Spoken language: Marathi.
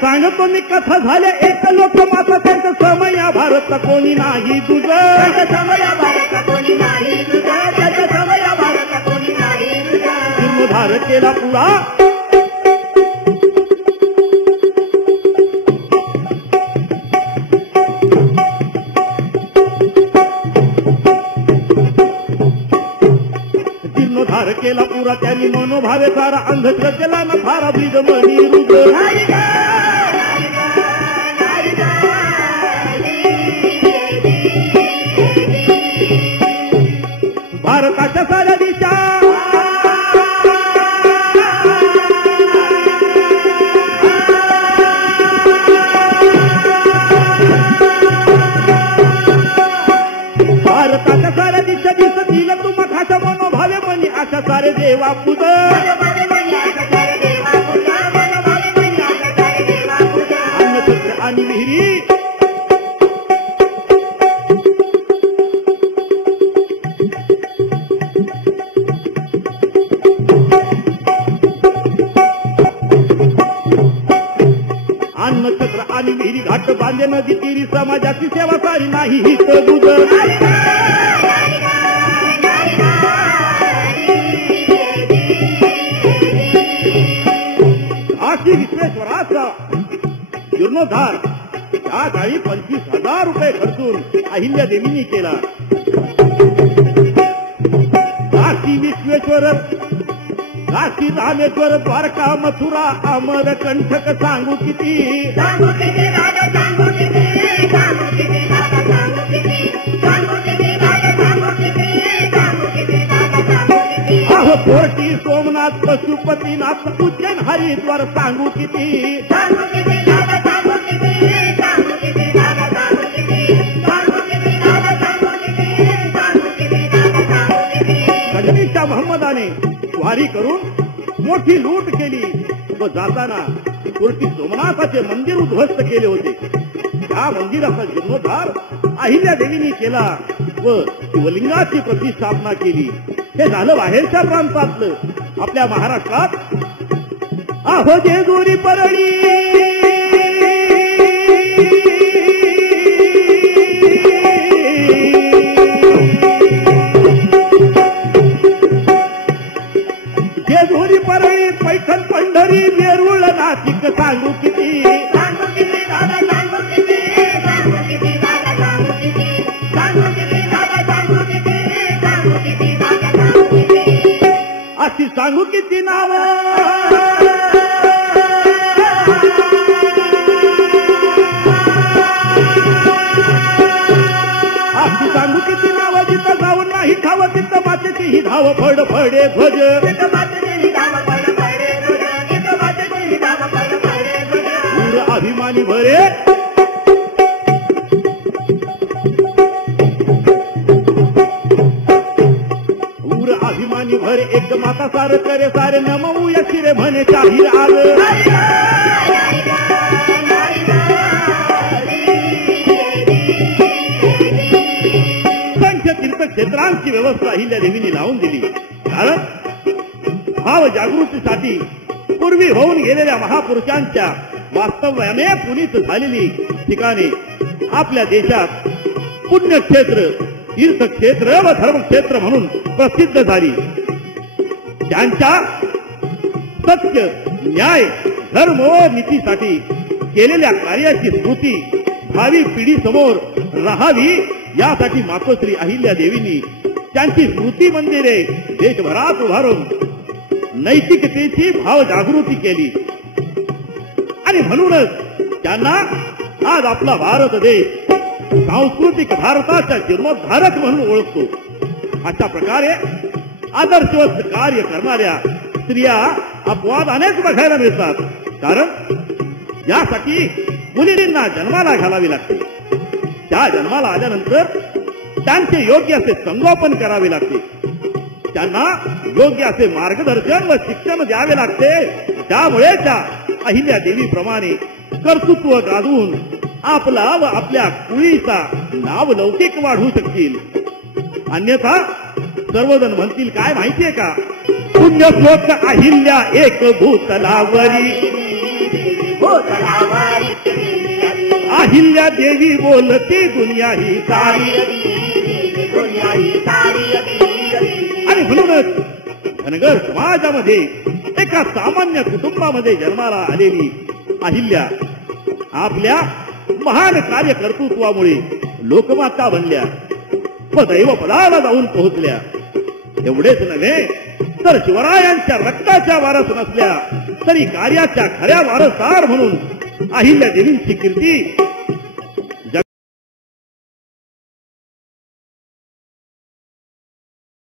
सांगतो मी कथा झाल्या एक लोक माता त्यांचा समय भारत कोणी नाही तुझं समय भारत कोणी नाही तुझं त्याचा समय भारत कोणी नाही तुझं जीर्णोद्धार केला पुरा जीर्णोद्धार केला पुरा त्यांनी मनोभावे सारा अंधश्रद्धेला न फारा बीज मनी रुग भारताच्या साऱ्या दिशा भारताच्या साऱ्या दिशा दिसतील तुम्हा खाशा मनोभावे मनी आशा सारे देवा पूज अन्नछत्र आणि विहिरी अन्नछत्र आणि विहिरी घाट बांधे नदी तीरी समाजाची सेवा सारी नाही हित दूध काशी विश्वेश्वराचा जीर्णोद्धार त्या काळी 25,000 रुपये खर्चून अहिल्या देवींनी केला. काशी विश्वेश्वर काशी रामेश्वर द्वारका मथुरा अमर कंठक सांगू किती अहो कोटी सोमनाथ पशुपतीनाथ उज्जैन हरिद्वार सांगू किती गजनीच्या मोहम्मदाने स्वारी करून मोठी लूट केली व जाताना कोटी सोमनाथाचे मंदिर उद्ध्वस्त केले होते. त्या मंदिराचा जीर्णोद्धार अहिल्या देवींनी केला व शिवलिंगाची प्रतिष्ठापना केली. हे झालं बाहेरच्या प्रांतातलं. आपल्या महाराष्ट्रात अहो जेजुरी परळी जेजुरी परळी पैठण पंढरी वेरूळ नाशिक सांगू किती अशी सांगू किती नाव अशी सांगू किती नाव जिथं जाऊन नाही ठाव तिथं मातेची ही धाव फड फडे ध्वज अभिमानी भरे अभिमानी भर एक माता सार करे सारे नमवू या शिरे म्हणे शाहीर आग संख्य तीर्थक्षेत्रांची व्यवस्था अहिल्या देवींनी लावून दिली. कारण भाव जागृतीसाठी पूर्वी होऊन गेलेल्या महापुरुषांच्या वास्तव्याने पुनीत झालेली ठिकाणे आपल्या देशात पुण्यक्षेत्र तीर्थक्षेत्र व धर्मक्षेत्र म्हणून प्रसिद्ध झाली. त्यांच्या सत्य न्याय धर्म व नीतीसाठी केलेल्या कार्याची स्मृती भावी पिढी समोर राहावी यासाठी मातोश्री अहिल्या देवींनी त्यांची स्मृती मंदिरे देशभरात उभारून नैतिकतेची भाव जागृती केली. आणि म्हणूनच त्यांना आज आपला भारत देश सांस्कृतिक भारताच्या जीर्णोद्धारक म्हणून ओळखतो. अशा प्रकारे आदर्शवत कार्य करणाऱ्या स्त्रिया अपवाद अनेक बघायला मिळतात. कारण यासाठी मुलींना जन्माला घालावी लागते. त्या जन्माला आल्यानंतर त्यांचे योग्य असे संगोपन करावे लागते. त्यांना योग्य असे मार्गदर्शन व शिक्षण द्यावे लागते. त्यामुळे त्या अहिल्या देवीप्रमाणे कर्तृत्व गाजवून आपला व आपल्या कुळीचा नाव लौकिक वाढवू शकतील. अन्यथा सर्वजण म्हणतील काय माहितीये का, पुण्यश्लोक अहिल्या एक भूतलावरी होतला वारीत देवी. अहिल्या देवी बोलती दुनिया ही सारी. दुनिया ही सारी देवी. आणि म्हणूनच धनगर समाजामध्ये एका सामान्य कुटुंबामध्ये जन्माला आलेली अहिल्या आपल्या महान कार्यकर्तृत्वामुळे लोकमाता बनल्या व दैवपदाला जाऊन पोहोचल्या. एवढेच नव्हे तर शिवरायांच्या रक्ताच्या वारस नसल्या तरी कार्याच्या खऱ्या वारसदार म्हणून अहिल्या देवींची कीर्ती